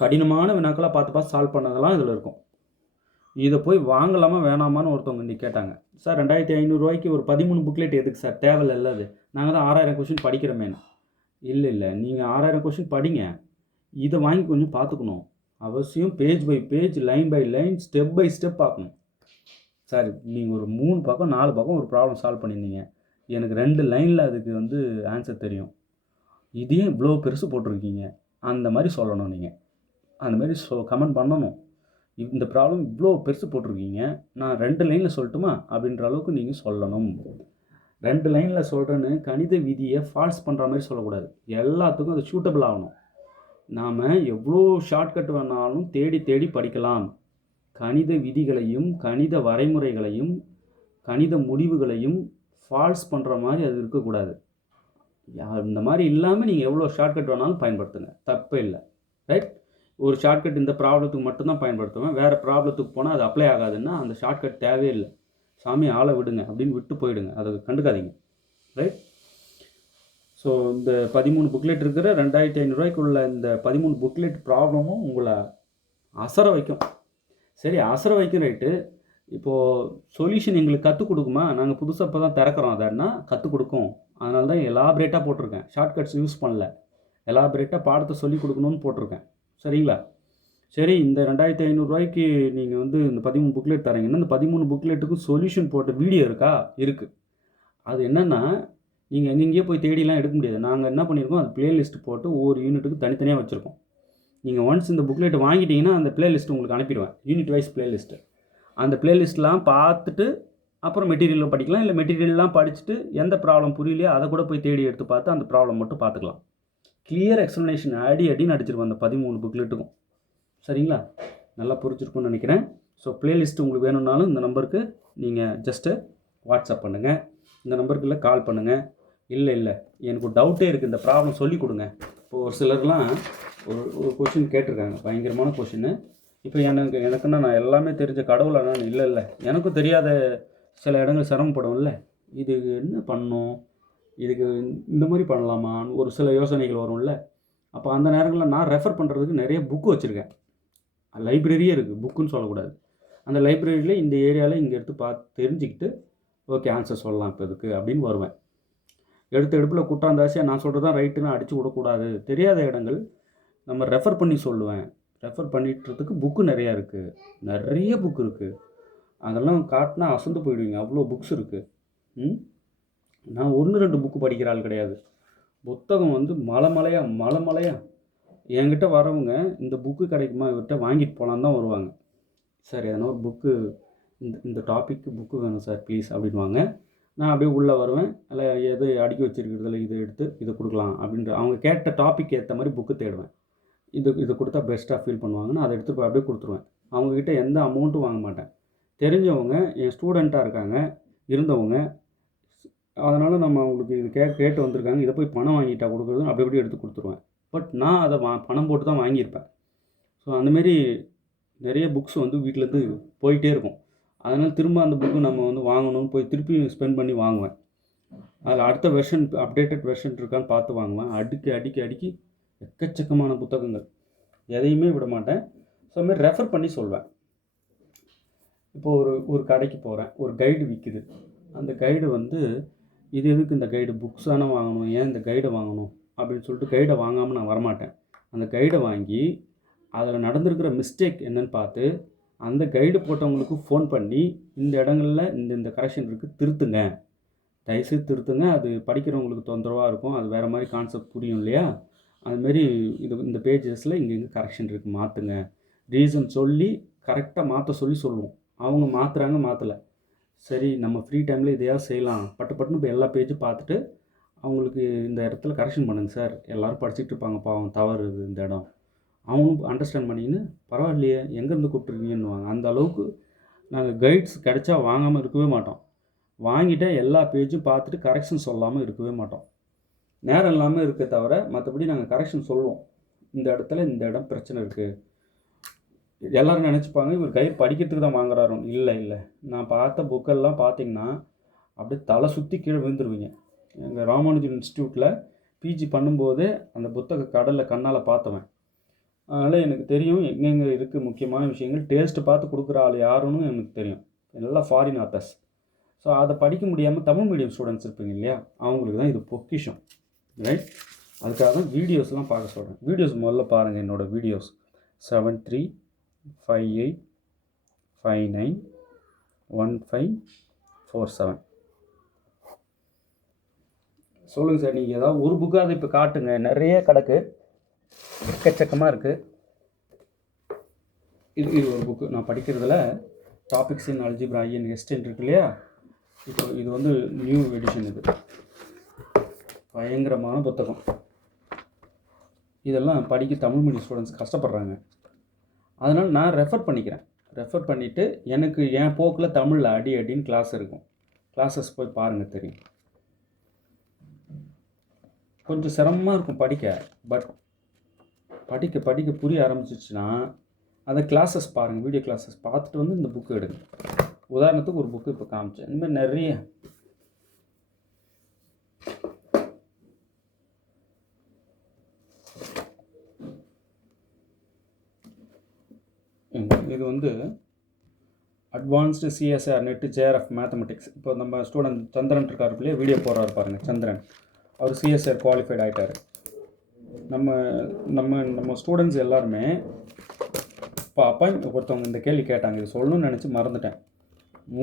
கடினமான வினாக்களாக பார்த்து பார்த்து சால்வ் பண்ணதெல்லாம் இதில் இருக்கும். இதை போய் வாங்கலாமா வேணாமான்னு ஒருத்தவங்க இன்றைக்கி கேட்டாங்க. சார் 2500 ஒரு 13 புக்லெட் எதுக்கு சார், தேவையில்ல அது, நாங்கள் தான் 6000 கொஷின் படிக்கிறோமேனு. இல்லை நீங்கள் 6000 கொஷின் படிங்க, இதை வாங்கி கொஞ்சம் பார்த்துக்கணும். அவசியம் page by page, line by line, step by step பார்க்கணும். சார் நீங்கள் ஒரு 3 பக்கம் 4 பக்கம் ஒரு ப்ராப்ளம் சால்வ் பண்ணியிருந்தீங்க, எனக்கு 2 லைனில் அதுக்கு ஆன்சர் தெரியும், இதே இவ்வளோ பெருசு போட்டிருக்கீங்க, அந்த மாதிரி சொல்லணும். நீங்கள் அந்த மாதிரி கமெண்ட் பண்ணணும். இந்த ப்ராப்ளம் இவ்வளோ பெருசு போட்டிருக்கீங்க, நான் 2 லைனில் சொல்லட்டுமா அப்படின்ற அளவுக்கு நீங்கள் சொல்லணும். 2 லைனில் சொல்கிறேன்னு கணித விதியை ஃபால்ஸ் பண்ணுற மாதிரி சொல்லக்கூடாது. எல்லாத்துக்கும் அது சூட்டபிள் ஆகணும். நாம் எவ்வளோ ஷார்ட்கட் வேணாலும் தேடி தேடி படிக்கலாம். கணித விதிகளையும் கணித வரைமுறைகளையும் கணித முடிவுகளையும் ஃபால்ஸ் பண்ணுற மாதிரி அது இருக்கக்கூடாது. இந்த மாதிரி இல்லாமல் நீங்கள் எவ்வளோ ஷார்ட்கட் வேணாலும் பயன்படுத்துங்க, தப்பே இல்லை. ரைட்? ஒரு ஷார்ட்கட் இந்த ப்ராப்ளத்துக்கு மட்டும்தான் பயன்படுத்துவேன், வேறு ப்ராப்ளத்துக்கு போனால் அது அப்ளை ஆகாதுன்னா அந்த ஷார்ட்கட் தேவையே இல்லை, சாமி ஆளை விடுங்க அப்படின்னு விட்டு போயிடுங்க, அதை கண்டுக்காதீங்க. ரைட்? ஸோ இந்த 13 புக்லெட் இருக்கிற 2500 இந்த 13 புக்லெட் ப்ராப்ளமும் உங்களை அசர வைக்கும். சரி, அசர வைக்கும். ரைட்டு. இப்போது சொல்யூஷன் எங்களுக்கு கற்றுக் கொடுக்குமா? நாங்கள் புதுசாக இப்போ தான் திறக்கிறோம், அதன்னா கற்றுக் கொடுக்கும். அதனால தான் எலாபரேட்டாக போட்டிருக்கேன், ஷார்ட்கட்ஸ் யூஸ் பண்ணல, எலாபரேட்டாக பாடத்தை சொல்லிக் கொடுக்கணும்னு போட்டிருக்கேன். சரிங்களா? சரி, இந்த 2500 நீங்கள் இந்த 13 புக்லெட் தரீங்கன்னா இந்த 13 புக்லெட்டுக்கும் சொல்யூஷன் போட்ட வீடியோ இருக்கா? இருக்குது. அது என்னென்னா நீங்கள் எங்கெங்கேயோ போய் தேடிலாம் எடுக்க முடியாது. நாங்கள் என்ன பண்ணியிருக்கோம், அது ப்ளேலிஸ்ட் போட்டு ஒவ்வொரு யூனிட்டுக்கு தனித்தனியாக வச்சுருக்கோம். நீங்கள் ஒன்ஸ் இந்த புக்லெட் வாங்கிட்டீங்கன்னா அந்த ப்ளேலிஸ்ட்டு உங்களுக்கு அனுப்பிடுவேன், யூனிட் வைஸ் ப்ளேலிஸ்ட்டு. அந்த ப்ளேலிஸ்ட்லாம் பார்த்துட்டு அப்புறம் மெட்டீரியலில் படிக்கலாம். இல்லை மெட்டீரியல்லாம் படிச்சுட்டு எந்த ப்ராப்ளம் புரியலையோ அதை கூட போய் தேடி எடுத்து பார்த்து அந்த ப்ராப்ளம் மட்டும் பார்த்துக்கலாம். கிளியர் எக்ஸ்ப்ளனேஷன் அடின்னு அடிச்சிருவோம் அந்த 13 புக்லெட்டுக்கும். சரிங்களா? நல்லா புரிஞ்சிருக்கும்னு நினைக்கிறேன். ஸோ ப்ளேலிஸ்ட்டு உங்களுக்கு வேணும்னாலும் இந்த நம்பருக்கு நீங்கள் ஜஸ்ட்டு வாட்ஸ்அப் பண்ணுங்கள், இந்த நம்பருக்கு இல்லை கால் பண்ணுங்கள். இல்லை எனக்கு ஒரு டவுட்டே இருக்குது, இந்த ப்ராப்ளம் சொல்லி கொடுங்க. இப்போ ஒரு சிலர்லாம் ஒரு கொஷின் கேட்டிருக்காங்க, பயங்கரமான கொஷின்னு. இப்போ எனக்குன்னா நான் எல்லாமே தெரிஞ்ச கடவுளை நான் இல்லை எனக்கும் தெரியாத சில இடங்கள் சிரமப்படும்ல, இது என்ன பண்ணணும், இதுக்கு இந்த மாதிரி பண்ணலாமான்னு ஒரு சில யோசனைகள் வரும்ல. அப்போ அந்த நேரங்களில் நான் ரெஃபர் பண்ணுறதுக்கு நிறைய புக்கு வச்சுருக்கேன், லைப்ரரியே இருக்குது, புக்குன்னு சொல்லக்கூடாது. அந்த லைப்ரரியில் இந்த ஏரியாவில் இங்கே எடுத்து பார்த்து தெரிஞ்சுக்கிட்டு ஓகே ஆன்சர் சொல்லலாம் இப்போ இதுக்கு அப்படின்னு வருவேன். எடுப்பில் குட்டாந்தாசியாக நான் சொல்கிறது தான் ரைட்டுன்னு அடித்து விடக்கூடாது. தெரியாத இடங்கள் நம்ம ரெஃபர் பண்ணி சொல்லுவேன். ரெஃபர் பண்ணிட்டுறதுக்கு புக்கு நிறையா இருக்குது, நிறைய புக்கு இருக்குது. அதெல்லாம் காட்டினா அசந்து போயிடுவீங்க, அவ்வளோ புக்ஸ் இருக்குது. நான் 1-2 புக்கு படிக்கிற ஆள் கிடையாது. புத்தகம் மலை என்கிட்ட வரவங்க இந்த புக்கு கிடைக்குமா இவர்கிட்ட வாங்கிட்டு போகலான்னு தான் வருவாங்க. சார் எதனா ஒரு புக்கு, இந்த டாப்பிக்கு புக்கு வேணும் சார் ப்ளீஸ் அப்படின்வாங்க. நான் அப்படியே உள்ளே வருவேன், இல்லை எது அடுக்கி வச்சுருக்கிறதுல இதை எடுத்து இதை கொடுக்கலாம் அப்படின்ற அவங்க கேட்ட டாபிக் ஏற்ற மாதிரி புக்கு தேடுவேன். இது கொடுத்தா பெஸ்ட்டாக ஃபீல் பண்ணுவாங்கன்னு அதை எடுத்துகிட்டு போய் அப்படியே கொடுத்துருவேன். அவங்கக்கிட்ட எந்த அமௌண்ட்டும் வாங்க மாட்டேன். தெரிஞ்சவங்க, என் ஸ்டூடெண்ட்டாக இருந்தவங்க, அதனால் நம்ம அவங்களுக்கு இது கேட்டு வந்திருக்காங்க, இதை போய் பணம் வாங்கிட்டா கொடுக்குறது அப்படி எடுத்து கொடுத்துருவேன். பட் நான் அதை பணம் போட்டு தான் வாங்கியிருப்பேன். ஸோ அந்தமாரி நிறைய புக்ஸ் வீட்டிலேருந்து போயிட்டே இருக்கும். அதனால் திரும்ப அந்த புக்கு நம்ம வாங்கணும்னு போய் திருப்பி ஸ்பெண்ட் பண்ணி வாங்குவேன். அதில் அடுத்த வெர்ஷன், அப்டேட்டட் வெர்ஷன் இருக்கான்னு பார்த்து வாங்குவேன். அடுக்கி எக்கச்சக்கமான புத்தகங்கள், எதையுமே விட மாட்டேன். ஸோ அதுமாதிரி ரெஃபர் பண்ணி சொல்வேன். இப்போது ஒரு கடைக்கு போகிறேன், ஒரு கைடு விற்கிது. அந்த கைடு இது எதுக்கு இந்த கைடு, புக்ஸ் தானே வாங்கணும், ஏன் இந்த கைடை வாங்கணும் அப்படின்னு சொல்லிட்டு கைடை வாங்காமல் நான் வரமாட்டேன். அந்த கைடை வாங்கி அதில் நடந்திருக்கிற மிஸ்டேக் என்னன்னு பார்த்து அந்த கைடு போட்டவங்களுக்கு ஃபோன் பண்ணி இந்த இடங்களில் இந்த கரெக்ஷன் இருக்குது, திருத்துங்க, தயவுசெய்து திருத்துங்க, அது படிக்கிறவங்களுக்கு தொந்தரவாக இருக்கும், அது வேறு மாதிரி கான்செப்ட் புரியும் இல்லையா, அதுமாரி இந்த பேஜஸில் இங்கே கரெக்ஷன் இருக்குது, மாற்றுங்க, ரீசன் சொல்லி கரெக்டாக மாற்ற சொல்லுவோம். அவங்க மாற்றலை. சரி, நம்ம ஃப்ரீ டைமில் இதையாவது செய்யலாம், பட்டுன்னு இப்போ எல்லா பேஜும் பார்த்துட்டு அவங்களுக்கு இந்த இடத்துல கரெக்ஷன் பண்ணுங்க சார், எல்லோரும் படிச்சுட்டு இருப்பாங்க பாவம், தவறு இந்த இடம், அவங்களும் அண்டர்ஸ்டாண்ட் பண்ணிக்கின்னு பரவாயில்லையே எங்கேருந்து கூப்பிட்ருக்கீங்கன்னுவாங்க. அந்த அளவுக்கு நாங்கள் கைட்ஸ் கிடைச்சா வாங்காமல் இருக்கவே மாட்டோம். வாங்கிட்டால் எல்லா பேஜும் பார்த்துட்டு கரெக்ஷன் சொல்லாமல் இருக்கவே மாட்டோம். நேரம் இல்லாமல் இருக்க தவிர மற்றபடி நாங்கள் கரெக்ஷன் சொல்லுவோம். இந்த இடம் பிரச்சனை இருக்குது. எல்லோரும் நினச்சிப்பாங்க இவர் கைட் படிக்கிறதுக்கு தான் வாங்குறாரு. இல்லை, நான் பார்த்த புக்கெல்லாம் பார்த்தீங்கன்னா அப்படியே தலை சுற்றி கீழே விழுந்துருவீங்க. எங்கள் ராமானுஜன் இன்ஸ்டியூட்டில் பிஜி பண்ணும்போது அந்த புத்தக கடலில் கண்ணால் பார்த்தவன். அதனால் எனக்கு தெரியும் எங்கெங்கே இருக்குது முக்கியமான விஷயங்கள். டேஸ்ட்டு பார்த்து கொடுக்குற ஆள் யாருன்னு எனக்கு தெரியும். எல்லாம் ஃபாரின் ஆத்தர்ஸ். ஸோ அதை படிக்க முடியாமல் தமிழ் மீடியம் ஸ்டூடெண்ட்ஸ் இருப்பீங்க இல்லையா, அவங்களுக்கு தான் இது பொக்கிஷம், ரைட்? அதுக்காக தான் வீடியோஸ்லாம் பார்க்க சொல்கிறேன். வீடியோஸ் முதல்ல பாருங்கள். என்னோடய வீடியோஸ் 7358591547. சொல்லுங்கள் சார், நீங்கள் ஏதாவது ஒரு புக்காக இப்போ காட்டுங்க. நிறைய கிடக்கு, எக்கச்சக்கமாக இருக்குது. இது ஒரு புக்கு நான் படிக்கிறதுல டாபிக்ஸ் இன் அல்ஜிப்ரா அண்ட் எஸ்டென்ட் இருக்கு இல்லையா, இப்போ இது வந்து நியூ எடிஷன். இது பயங்கரமான புத்தகம். இதெல்லாம் படிக்க தமிழ் மீடியம் ஸ்டூடெண்ட்ஸ் கஷ்டப்படுறாங்க. அதனால் நான் ரெஃபர் பண்ணிவிட்டு எனக்கு என் போக்கில் தமிழில் அடின்னு கிளாஸ் இருக்கும். கிளாஸஸ் போய் பாருங்கள், தெரியும். கொஞ்சம் சிரமமாக இருக்கும் படிக்க, பட் படிக்க புரிய ஆரம்பிச்சிச்சுன்னா அதை கிளாஸஸ் பாருங்கள், வீடியோ கிளாஸஸ் பார்த்துட்டு வந்து இந்த புக்கு எடுங்க. உதாரணத்துக்கு ஒரு புக்கு இப்போ காமிச்சேன். இந்த மாதிரி நிறைய இது வந்து advanced CSR net JRF mathematics. இப்போ நம்ம ஸ்டூடெண்ட் சந்திரன் இருக்கார் இல்லையா, வீடியோ போடுறாரு பாருங்கள். சந்திரன் அவர் சிஎஸ்ஆர் குவாலிஃபைட் ஆகிட்டார். நம்ம ஸ்டூடெண்ட்ஸ் எல்லாருமே இப்போ ஒருத்தவங்க இந்த கேள்வி கேட்டாங்க, இது சொல்லணும்னு நினச்சி மறந்துட்டேன்.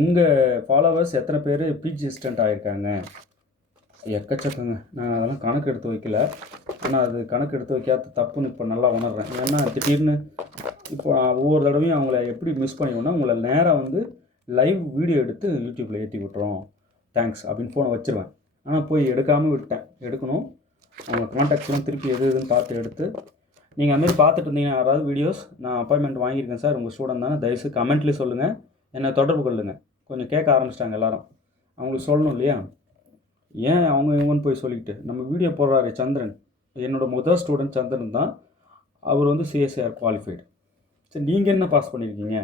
உங்கள் ஃபாலோவர்ஸ் எத்தனை பேர் பிஜி அசிஸ்டண்ட் ஆகியிருக்காங்க? எக்கச்சக்கங்க. நான் அதெல்லாம் கணக்கு எடுத்து வைக்கல, ஆனால் அது கணக்கு எடுத்து வைக்காத தப்புன்னு இப்போ நல்லா உணர்றேன். ஏன்னா திடீர்னு இப்போ ஒவ்வொரு தடவையும் அவங்கள எப்படி மிஸ் பண்ணிவிடுவோன்னா, உங்களை நேராக வந்து லைவ் வீடியோ எடுத்து யூடியூப்பில் ஏற்றி விட்டுறோம், தேங்க்ஸ் அப்படின்னு ஃபோனை வச்சுருவேன். ஆனால் போய் எடுக்காமல் விட்டேன். எடுக்கணும். அவங்க கான்டாக்ட்ஸ்லாம் திருப்பி எதுன்னு பார்த்து எடுத்து, நீங்கள் அதுமாரி பார்த்துட்டு இருந்தீங்கன்னா யாராவது வீடியோஸ், நான் அப்பாயின்மெண்ட் வாங்கியிருக்கேன் சார், உங்கள் ஸ்டூடெண்ட் தானே, தயவுசு கமெண்ட்லேயே சொல்லுங்கள், என்னை தொடர்பு கொள்ளுங்கள். கொஞ்சம் கேட்க ஆரம்பிச்சிட்டாங்க எல்லோரும். அவங்களுக்கு சொல்லணும் இல்லையா, ஏன் அவங்க இவங்கன்னு போய் சொல்லிக்கிட்டு. நம்ம வீடியோ போடுறாரு சந்திரன், என்னோடய முதல் ஸ்டூடெண்ட் சந்திரன் தான். அவர் வந்து சிஎஸ்ஆர் குவாலிஃபைடு. சரி, நீங்கள் என்ன பாஸ் பண்ணியிருக்கீங்க?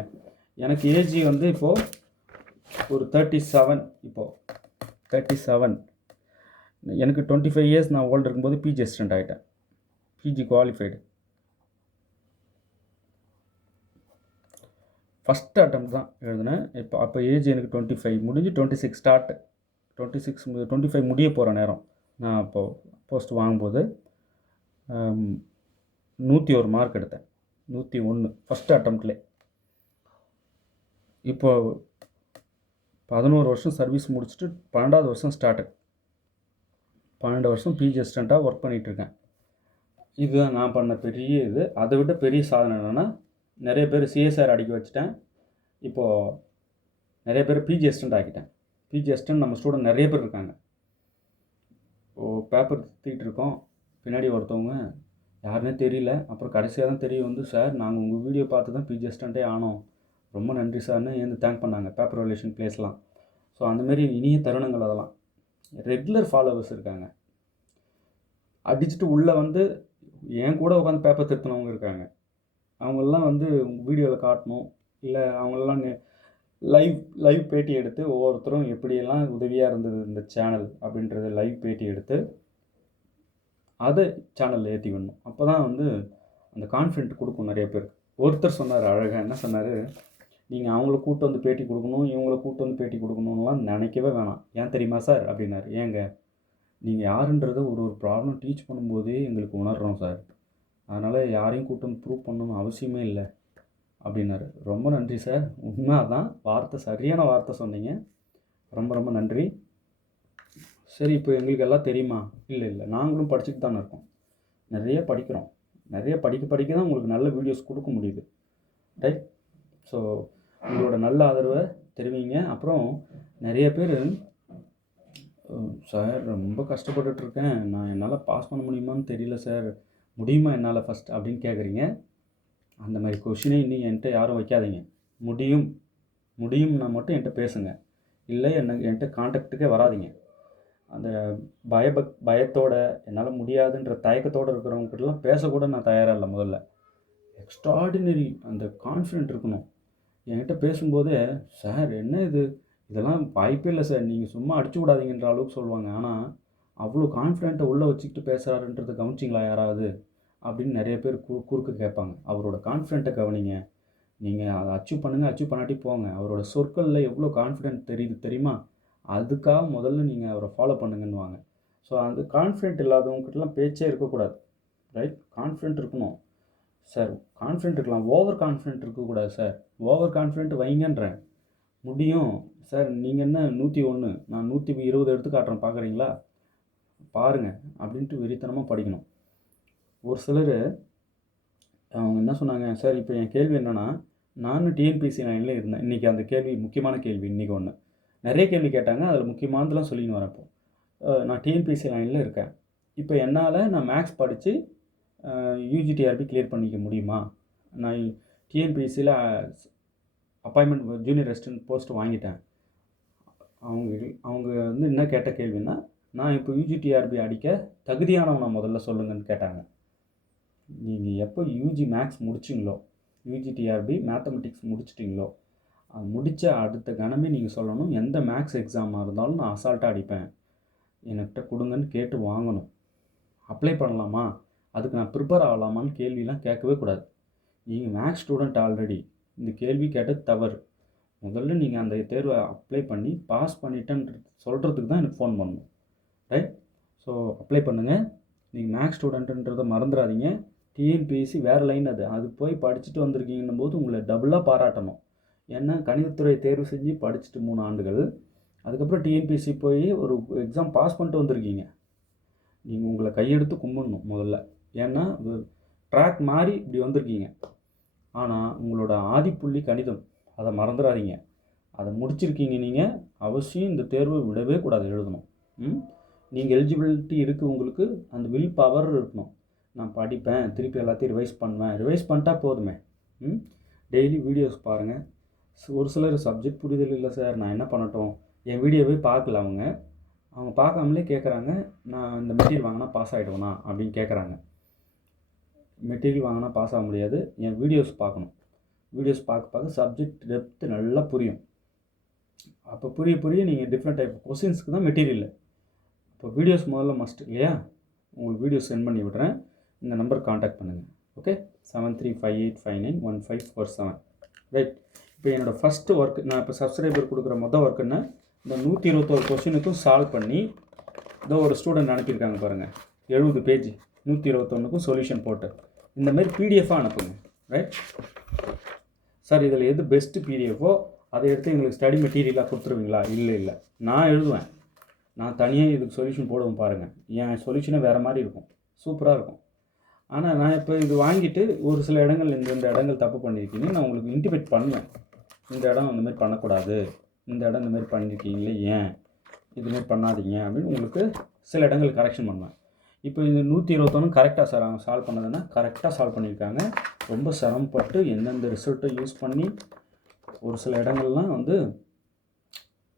எனக்கு ஏஜி வந்து இப்போது ஒரு 37. இப்போது 37. எனக்கு 25 இயர்ஸ் நான் ஓல்டு இருக்கும்போது பிஜி அசிஸ்டண்ட் ஆகிட்டேன், பிஜி குவாலிஃபைடு. ஃபஸ்ட் அட்டெம்ப்ட் தான் எழுதினேன். அப்போ ஏஜ் எனக்கு 25 முடிஞ்சு 26 ஸ்டார்ட். 25 முடிய போகிற நேரம். நான் அப்போது போஸ்ட் வாங்கும்போது 101 மார்க் எடுத்தேன். 101 ஃபஸ்ட் அட்டெம்ப்ட்லே. இப்போது 11 வருஷம் சர்வீஸ் முடிச்சுட்டு 12வது வருஷம் ஸ்டார்ட்டு. 12 வருஷம் பிஜி அசிஸ்டண்ட்டாக ஒர்க் பண்ணிகிட்ருக்கேன். இதுதான் நான் பண்ண பெரிய இது. அதை விட பெரிய சாதனை என்னென்னா, நிறைய பேர் சிஎஸ்ஆர் அடிக்க வச்சுட்டேன். இப்போது நிறைய பேர் பிஜி அசிஸ்டண்ட் ஆக்கிட்டேன். பிஜி அசிஸ்டண்ட் நம்ம ஸ்டூடெண்ட் நிறைய பேர் இருக்காங்க. பேப்பர் தூக்கிட்டு இருக்கோம், பின்னாடி ஒருத்தவங்க யாருன்னே தெரியல. அப்புறம் கடைசியாக தான் தெரிய வந்து, சார் நாங்கள் உங்கள் வீடியோ பார்த்து தான் பிஜி அசிஸ்டண்ட்டே ஆனோம், ரொம்ப நன்றி சார்னு ஏந்து தேங்க் பண்ணாங்க. Paper relation பிளேஸ்லாம். ஸோ அந்தமாரி இனிய தருணங்கள் அதெல்லாம். ரெகுலர் ஃபாலோவர்ஸ் இருக்காங்க. அடிச்சுட்டு உள்ளே வந்து என் கூட உட்காந்து பேப்பர் திருத்தினவங்க இருக்காங்க. அவங்களெலாம் வந்து வீடியோவில் காட்டணும், இல்லை அவங்களெலாம் லைவ் பேட்டி எடுத்து ஒவ்வொருத்தரும் எப்படியெல்லாம் உதவியாக இருந்தது இந்த சேனல் அப்படின்றது லைவ் பேட்டி எடுத்து அதை சேனலில் ஏற்றி விடணும். அப்போ தான் வந்து அந்த கான்ஃபிடென்ட் கொடுக்கும் நிறைய பேருக்கு. ஒருத்தர் சொன்னார் அழகாக, என்ன சொன்னார், நீங்கள் அவங்கள கூப்பிட்டு வந்து பேட்டி கொடுக்கணும், இவங்கள கூப்பிட்டு வந்து பேட்டி கொடுக்கணும்லாம் நினைக்கவே வேணாம். ஏன் தெரியுமா சார் அப்படின்னாரு. ஏங்க, நீங்கள் யாருன்றதை ஒரு ப்ராப்ளம் டீச் பண்ணும்போதே எங்களுக்கு உணர்கிறோம் சார், அதனால் யாரையும் கூப்பிட்டு வந்து ப்ரூவ் பண்ணணும்னு அவசியமே இல்லை அப்படின்னாரு. ரொம்ப நன்றி சார், உண்மை தான், வார்த்தை சரியான வார்த்தை சொன்னீங்க, ரொம்ப ரொம்ப நன்றி. சரி, இப்போ எங்களுக்கு எல்லாம் தெரியுமா? இல்லை, நாங்களும் படிச்சுட்டு தானே இருக்கோம், நிறைய படிக்கிறோம், நிறைய படிக்க தான் உங்களுக்கு நல்ல வீடியோஸ் கொடுக்க முடியுது, ரைட்? ஸோ உங்களோட நல்ல ஆதரவை தெரிவிங்க. அப்புறம் நிறைய பேர், சார் ரொம்ப கஷ்டப்பட்டுட்ருக்கேன், நான் என்னால் பாஸ் பண்ண முடியுமான்னு தெரியல சார், முடியுமா என்னால் ஃபஸ்ட் அப்படின்னு கேட்குறீங்க. அந்த மாதிரி கொஷினே இன்னும் என்கிட்ட யாரும் வைக்காதீங்க. முடியும்னா மட்டும் என்கிட்ட பேசுங்க, இல்லை என்கிட்ட கான்டாக்டுக்கே வராதிங்க. அந்த பயத்தோட என்னால் முடியாதுன்ற தயக்கத்தோடு இருக்கிறவங்ககிட்டலாம் பேசக்கூட நான் தயாராக இல்லை. முதல்ல எக்ஸ்ட்ராடினரி அந்த கான்ஃபிடென்ட் இருக்கணும். என்கிட்ட பேசும்போதே, சார் என்ன இதெல்லாம் வாய்ப்பே இல்லை சார், நீங்கள் சும்மா அடிச்சு விடாதீங்கன்ற அளவுக்கு சொல்லுவாங்க. ஆனால் அவ்வளோ கான்ஃபிடென்ட்டை உள்ளே வச்சுக்கிட்டு பேசுகிறாருன்றதை கவனிச்சிங்களா யாராவது அப்படின்னு நிறைய பேர் குறுக்க கேட்பாங்க. அவரோட கான்ஃபிடென்ட்டை கவனிங்க. நீங்கள் அதை அச்சீவ் பண்ணுங்கள், அச்சீவ் பண்ணாட்டி போங்க. அவரோட சொற்களில் எவ்வளோ கான்ஃபிடென்ட் தெரியுது தெரியுமா? அதுக்காக முதல்ல நீங்கள் அவரை ஃபாலோ பண்ணுங்கன்னுவாங்க. ஸோ அந்த கான்ஃபிடென்ட் இல்லாதவங்ககிட்டலாம் பேச்சே இருக்கக்கூடாது. ரைட்? கான்ஃபிடென்ட் இருக்கணும் சார். கான்ஃபிடென்ட் இருக்கலாம், ஓவர் கான்ஃபிடென்ட் இருக்கக்கூடாது சார். ஓவர் கான்ஃபிடென்ட் வைங்கன்றேன். முடியும் சார். நீங்கள் என்ன 101, நான் 120 எடுத்து காட்டுறேன், பார்க்குறீங்களா? பாருங்கள் அப்படின்ட்டு வெறித்தனமாக படிக்கணும். ஒரு சிலர் அவங்க என்ன சொன்னாங்க, சார் இப்போ என் கேள்வி என்னென்னா, நானும் டிஎன்பிஎஸ்சி லைனில் இருந்தேன். இன்றைக்கி அந்த கேள்வி முக்கியமான கேள்வி. இன்றைக்கி ஒன்று நிறைய கேள்வி கேட்டாங்க, அதில் முக்கியமானதெல்லாம் சொல்லின்னு வரப்போ நான் டிஎன்பிஎஸ்சி லைனில் இருக்கேன். இப்போ என்னால் நான் மேக்ஸ் படித்து யூஜிடிஆர்பி கிளியர் பண்ணிக்க முடியுமா? நான் டிஎன்பிஎஸ்சியில் அப்பாயின்மெண்ட் ஜூனியர் ரெசிடென்ட் போஸ்ட் வாங்கிட்டேன். அவங்க வந்து என்ன கேட்ட கேள்வின்னா, நான் இப்போ யூஜிடிஆர்பி அடிக்க தகுதியானவனை முதல்ல சொல்லுங்கன்னு கேட்டாங்க. நீங்கள் எப்போ யூஜி மேக்ஸ் முடிச்சிங்களோ, யூஜிடிஆர்பி மேத்தமெட்டிக்ஸ் முடிச்சிட்டிங்களோ, அது முடித்த அடுத்த கணமே நீங்கள் சொல்லணும், எந்த மேக்ஸ் எக்ஸாமாக இருந்தாலும் நான் அசால்ட்டாக அடிப்பேன், என்கிட்ட கொடுங்கன்னு கேட்டு வாங்கணும். அப்ளை பண்ணலாமா, அதுக்கு நான் ப்ரிப்பேர் ஆகலாமான்னு கேள்விலாம் கேட்கவே கூடாது. நீங்கள் மேக்ஸ் ஸ்டூடெண்ட் ஆல்ரெடி, இந்த கேள்வி கேட்டது தவறு. முதல்ல நீங்கள் அந்த தேர்வை அப்ளை பண்ணி பாஸ் பண்ணிட்டேன்னு சொல்கிறதுக்கு தான் எனக்கு ஃபோன் பண்ணணும். ரைட்? ஸோ அப்ளை பண்ணுங்கள். நீங்கள் மேக்ஸ் ஸ்டூடெண்ட்டுன்றதை மறந்துடாதீங்க. டிஎன்பிஎஸ்சி வேறு லைன் அது போய் படிச்சுட்டு வந்திருக்கீங்கன்னும் போது உங்களை டபுளாக பாராட்டணும். ஏன்னா கணிதத்துறை தேர்வு செஞ்சு படிச்சுட்டு 3 ஆண்டுகள், அதுக்கப்புறம் டிஎன்பிஎஸ்சி போய் ஒரு எக்ஸாம் பாஸ் பண்ணிட்டு வந்திருக்கீங்க. நீங்கள் உங்களை கையெடுத்து கும்பிடணும் முதல்ல. ஏன்னா ட்ராக் மாறி இப்படி வந்திருக்கீங்க. ஆனால் உங்களோட ஆதிப்புள்ளி கணிதம், அதை மறந்துடாதீங்க. அதை முடிச்சிருக்கீங்க. நீங்கள் அவசியம் இந்த தேர்வை விடவே கூடாது, எழுதணும். நீங்கள் எலிஜிபிலிட்டி இருக்குது, உங்களுக்கு அந்த வில் பவர் இருக்கணும். நான் படிப்பேன், திருப்பி எல்லாத்தையும் ரிவைஸ் பண்ணிட்டா போதுமே. டெய்லி வீடியோஸ் பாருங்கள். ஒரு சிலர் சப்ஜெக்ட் புரிதல் இல்லை சார், நான் என்ன பண்ணட்டும்? என் வீடியோவே பார்க்கல அவங்க பார்க்காமலே கேட்குறாங்க, நான் இந்த மெட்டீரியல் வாங்கினா பாஸ் ஆகிடுவேனா அப்படின்னு கேட்குறாங்க. மெட்டீரியல் வாங்கினா பாஸ் ஆக முடியாது, என் வீடியோஸ் பார்க்கணும். வீடியோஸ் பார்க்க சப்ஜெக்ட் டெப்த்து நல்லா புரியும். அப்போ புரிய நீங்கள் டிஃப்ரெண்ட் டைப் கொஸ்டின்ஸ்க்கு தான் மெட்டீரியல். இப்போ வீடியோஸ் முதல்ல மஸ்ட் இல்லையா? உங்களுக்கு வீடியோஸ் சென்ட் பண்ணி விடுறேன். இந்த நம்பர் காண்டாக்ட் பண்ணுங்கள். ஓகே, 7358591547. ரைட்? இப்போ என்னோடய ஃபஸ்ட்டு ஒர்க், நான் இப்போ சப்ஸ்கிரைபர் கொடுக்குற மொதல் ஒர்க்குன்னா, இந்த 121 கொஸ்டினுக்கும் சால்வ் பண்ணி இதோ ஒரு ஸ்டூடெண்ட் அனுப்பியிருக்காங்க பாருங்கள், 70 பேஜ் 121க்கும் சொல்யூஷன் போட்டு இந்தமாரி பிடிஎஃபாக அனுப்புங்க. ரைட் சார், இதில் எது பெஸ்ட்டு பிடிஎஃபோ அதை எடுத்து எங்களுக்கு ஸ்டடி மெட்டீரியலாக கொடுத்துருவீங்களா? இல்லை, நான் எழுதுவேன். நான் தனியாக இதுக்கு சொல்யூஷன் போடுவேன் பாருங்கள். என் சொல்யூஷனே வேறு மாதிரி இருக்கும், சூப்பராக இருக்கும். ஆனால் நான் இப்போ இது வாங்கிட்டு ஒரு சில இடங்கள் இந்த இடங்கள் தப்பு பண்ணியிருக்கீங்க, நான் உங்களுக்கு இன்டிமேட் பண்ணுவேன். இந்த இடம் இந்தமாரி பண்ணக்கூடாது, இந்த இடம் இந்தமாரி பண்ணியிருக்கீங்களே, ஏன் இதுமாரி பண்ணாதீங்க அப்படின்னு உங்களுக்கு சில இடங்கள் கரெக்ஷன் பண்ணுவேன். இப்போ இந்த 121 கரெக்டாக சார் அவங்க சால்வ் பண்ணதுன்னா கரெக்டாக சால்வ் பண்ணியிருக்காங்க. ரொம்ப சிரமப்பட்டு எந்தெந்த ரிசல்ட்டை யூஸ் பண்ணி ஒரு சில இடங்கள்லாம் வந்து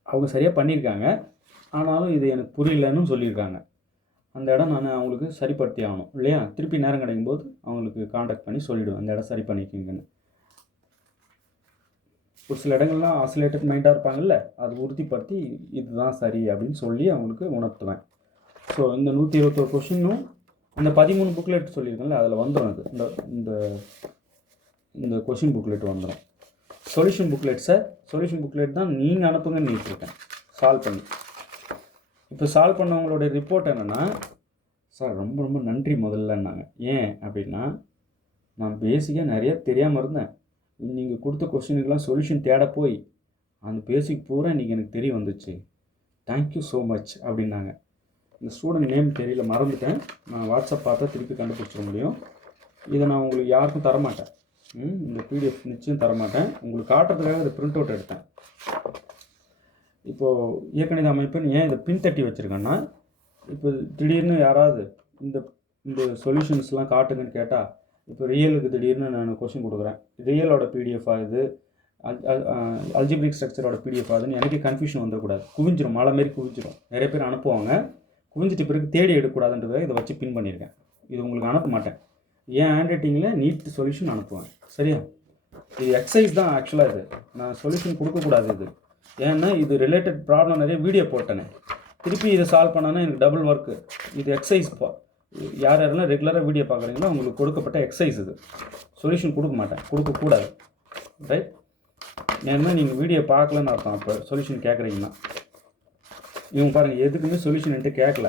அவங்க சரியாக பண்ணியிருக்காங்க. ஆனாலும் இது எனக்கு புரியலன்னு சொல்லியிருக்காங்க. அந்த இடம் நான் அவங்களுக்கு சரிப்படுத்தி ஆகணும் இல்லையா? திருப்பி நேரம் கிடைக்கும் போது அவங்களுக்கு காண்டாக்ட் பண்ணி சொல்லிவிடுவேன், அந்த இடம் சரி பண்ணிக்கிங்கன்னு. ஒரு சில இடங்கள்லாம் ஆசிலேட்டட் மைண்டாக இருப்பாங்கல்ல, அது உறுதிப்படுத்தி இதுதான் சரி அப்படின்னு சொல்லி அவங்களுக்கு உணர்த்துவேன். ஸோ இந்த 121 கொஷினும் இந்த 13 புக்லெட் சொல்லியிருக்கேன்ல, அதில் வந்துடும். அது இந்த கொஷின் புக்லெட் வந்துடும். Solution booklet sir, solution booklet தான் நீங்கள் அனுப்புங்கன்னு நினச்சிருக்கேன் சால்வ் பண்ணி. இப்போ சால்வ் பண்ணவங்களோட ரிப்போர்ட் என்னென்னா, சார் ரொம்ப ரொம்ப நன்றி முதல்லன்னாங்க. ஏன் அப்படின்னா, நான் பேசிக்காக நிறைய தெரியாமல் இருந்தேன். நீங்கள் கொடுத்த கொஸ்டினுக்கெலாம் சொல்யூஷன் தேட போய் அந்த பேசிக் பூரா இன்றைக்கி எனக்கு தெரிய வந்துச்சு, தேங்க்யூ ஸோ மச் அப்படின்னாங்க. இந்த ஸ்டூடெண்ட் நேம் தெரியல, மறந்துட்டேன். நான் வாட்ஸ்அப் பார்த்தா திருப்பி கண்டுபிடிச்சிட முடியும். இதை நான் உங்களுக்கு யாருக்கும் தரமாட்டேன். இந்த பிடிஎஃப் நிச்சயம் தரமாட்டேன். உங்களுக்கு காட்டுறதுக்காக இதை பிரிண்ட் அவுட் எடுத்தேன். இப்போது இயற்கணித அமைப்புன்னு ஏன் இதை பின் தட்டி வச்சுருக்கேன்னா, இப்போ திடீர்னு யாராவது இந்த சொல்யூஷன்ஸ்லாம் காட்டுங்கன்னு கேட்டால், இப்போ ரியலுக்கு திடீர்னு நான் கொஸ்டின் கொடுக்குறேன், ரியலோட பிடிஎஃப் ஆகுது, அல்ஜிப்ரிக் ஸ்ட்ரக்சரோட பிடிஎஃப் ஆகுதுன்னு எனக்கே கன்ஃபியூஷன் வந்துடக்கூடாது. குவிஞ்சிரும், மழை மாரி குவிஞ்சிரும். நிறைய பேர் அனுப்புவாங்க, குவிஞ்சிட்டு பிறகு தேடி எடுக்கக்கூடாதுன்றதை இதை வச்சு பின் பண்ணியிருக்கேன். இது உங்களுக்கு அனுப்ப மாட்டேன். என் ஹேண்ட் ரைட்டிங்கில் நீட் சொல்யூஷன் அனுப்புவேன். சரியா? இது எக்ஸசைஸ் தான் ஆக்சுவலாக. இது நான் சொல்யூஷன் கொடுக்கக்கூடாது. இது ஏன்னா இது ரிலேட்டட் ப்ராப்ளம் நிறைய வீடியோ போட்டேனே. திருப்பி இதை சால்வ் பண்ணால் எனக்கு டபுள் ஒர்க்கு. இது எக்ஸசைஸ். யார் யாரெல்லாம் ரெகுலராக வீடியோ பார்க்குறீங்களோ உங்களுக்கு கொடுக்கப்பட்ட எக்ஸசைஸ் இது. சொல்யூஷன் கொடுக்க மாட்டேன், கொடுக்கக்கூடாது. ரைட்? ஏன்னா நீங்கள் வீடியோ பார்க்கலன்னு அர்த்தம். அப்போ சொல்யூஷன் கேட்குறீங்கன்னா இவங்க பாருங்கள், எதுக்குமே சொல்யூஷன் என்கிட்ட கேட்கல.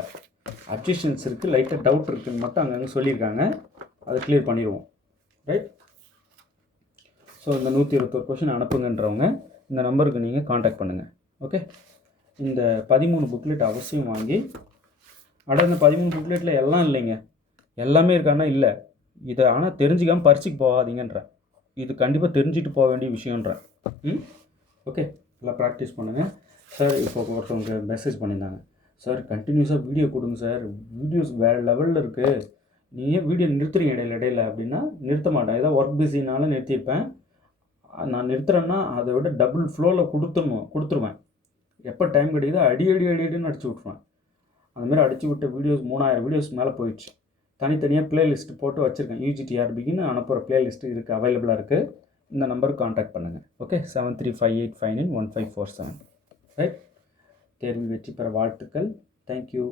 அப்ஜெக்ஷன்ஸ் இருக்குது, லைட்டாக டவுட் இருக்குதுன்னு மட்டும் அங்கங்கே சொல்லியிருக்காங்க. அதை கிளியர் பண்ணிடுவோம். ரைட்? ஸோ இந்த 121 கொஷின் அனுப்புங்கன்றவங்க இந்த நம்பருக்கு நீங்கள் காண்டாக்ட் பண்ணுங்கள். ஓகே? இந்த 13 புக்லெட் அவசியம் வாங்கி, இந்த 13 புக்லெட்டில் எல்லாம் இல்லைங்க, எல்லாமே இருக்கான்னா இல்லை. இதை ஆனால் தெரிஞ்சிக்காமல் பரிட்சைக்கு போகாதீங்கன்றேன். இது கண்டிப்பாக தெரிஞ்சுட்டு போக வேண்டிய விஷயன்றேன். ஓகே, எல்லாம் ப்ராக்டிஸ் பண்ணுங்கள். சார் இப்போ ஒருத்தவங்க மெசேஜ் பண்ணியிருந்தாங்க, சார் கண்டினியூஸாக வீடியோ கொடுங்க சார், வீடியோஸ் வேறு லெவலில் இருக்குது, நீங்கள் வீடியோ நிறுத்துறீங்க இடையில அப்படின்னா நிறுத்த மாட்டேன். ஏதாவது ஒர்க் பிஸினாலும் நிறுத்தியிருப்பேன். நான் நிறுத்துறேன்னா அதை விட டபுள் ஃப்ளோவில் கொடுத்துருவேன். எப்போ டைம் கிடைக்குதோ அடின்னு அடிச்சு விட்ருவேன். அதுமாதிரி அடிச்சு விட்ட வீடியோஸ் 3000 வீடியோஸ் மேலே போயிடுச்சு. தனித்தனியாக ப்ளேலிஸ்ட் போட்டு வச்சுருக்கேன். UGTRBக்குன்னு அனுப்புகிற ப்ளேலிஸ்ட்டு இருக்குது, அவைலபிளாக இருக்குது. இந்த நம்பருக்கு காண்டாக்ட் பண்ணுங்கள். ஓகே, 7358591547. ரைட்? தேர்வில் வெற்றி பெற வாழ்த்துக்கள். தேங்க்யூ.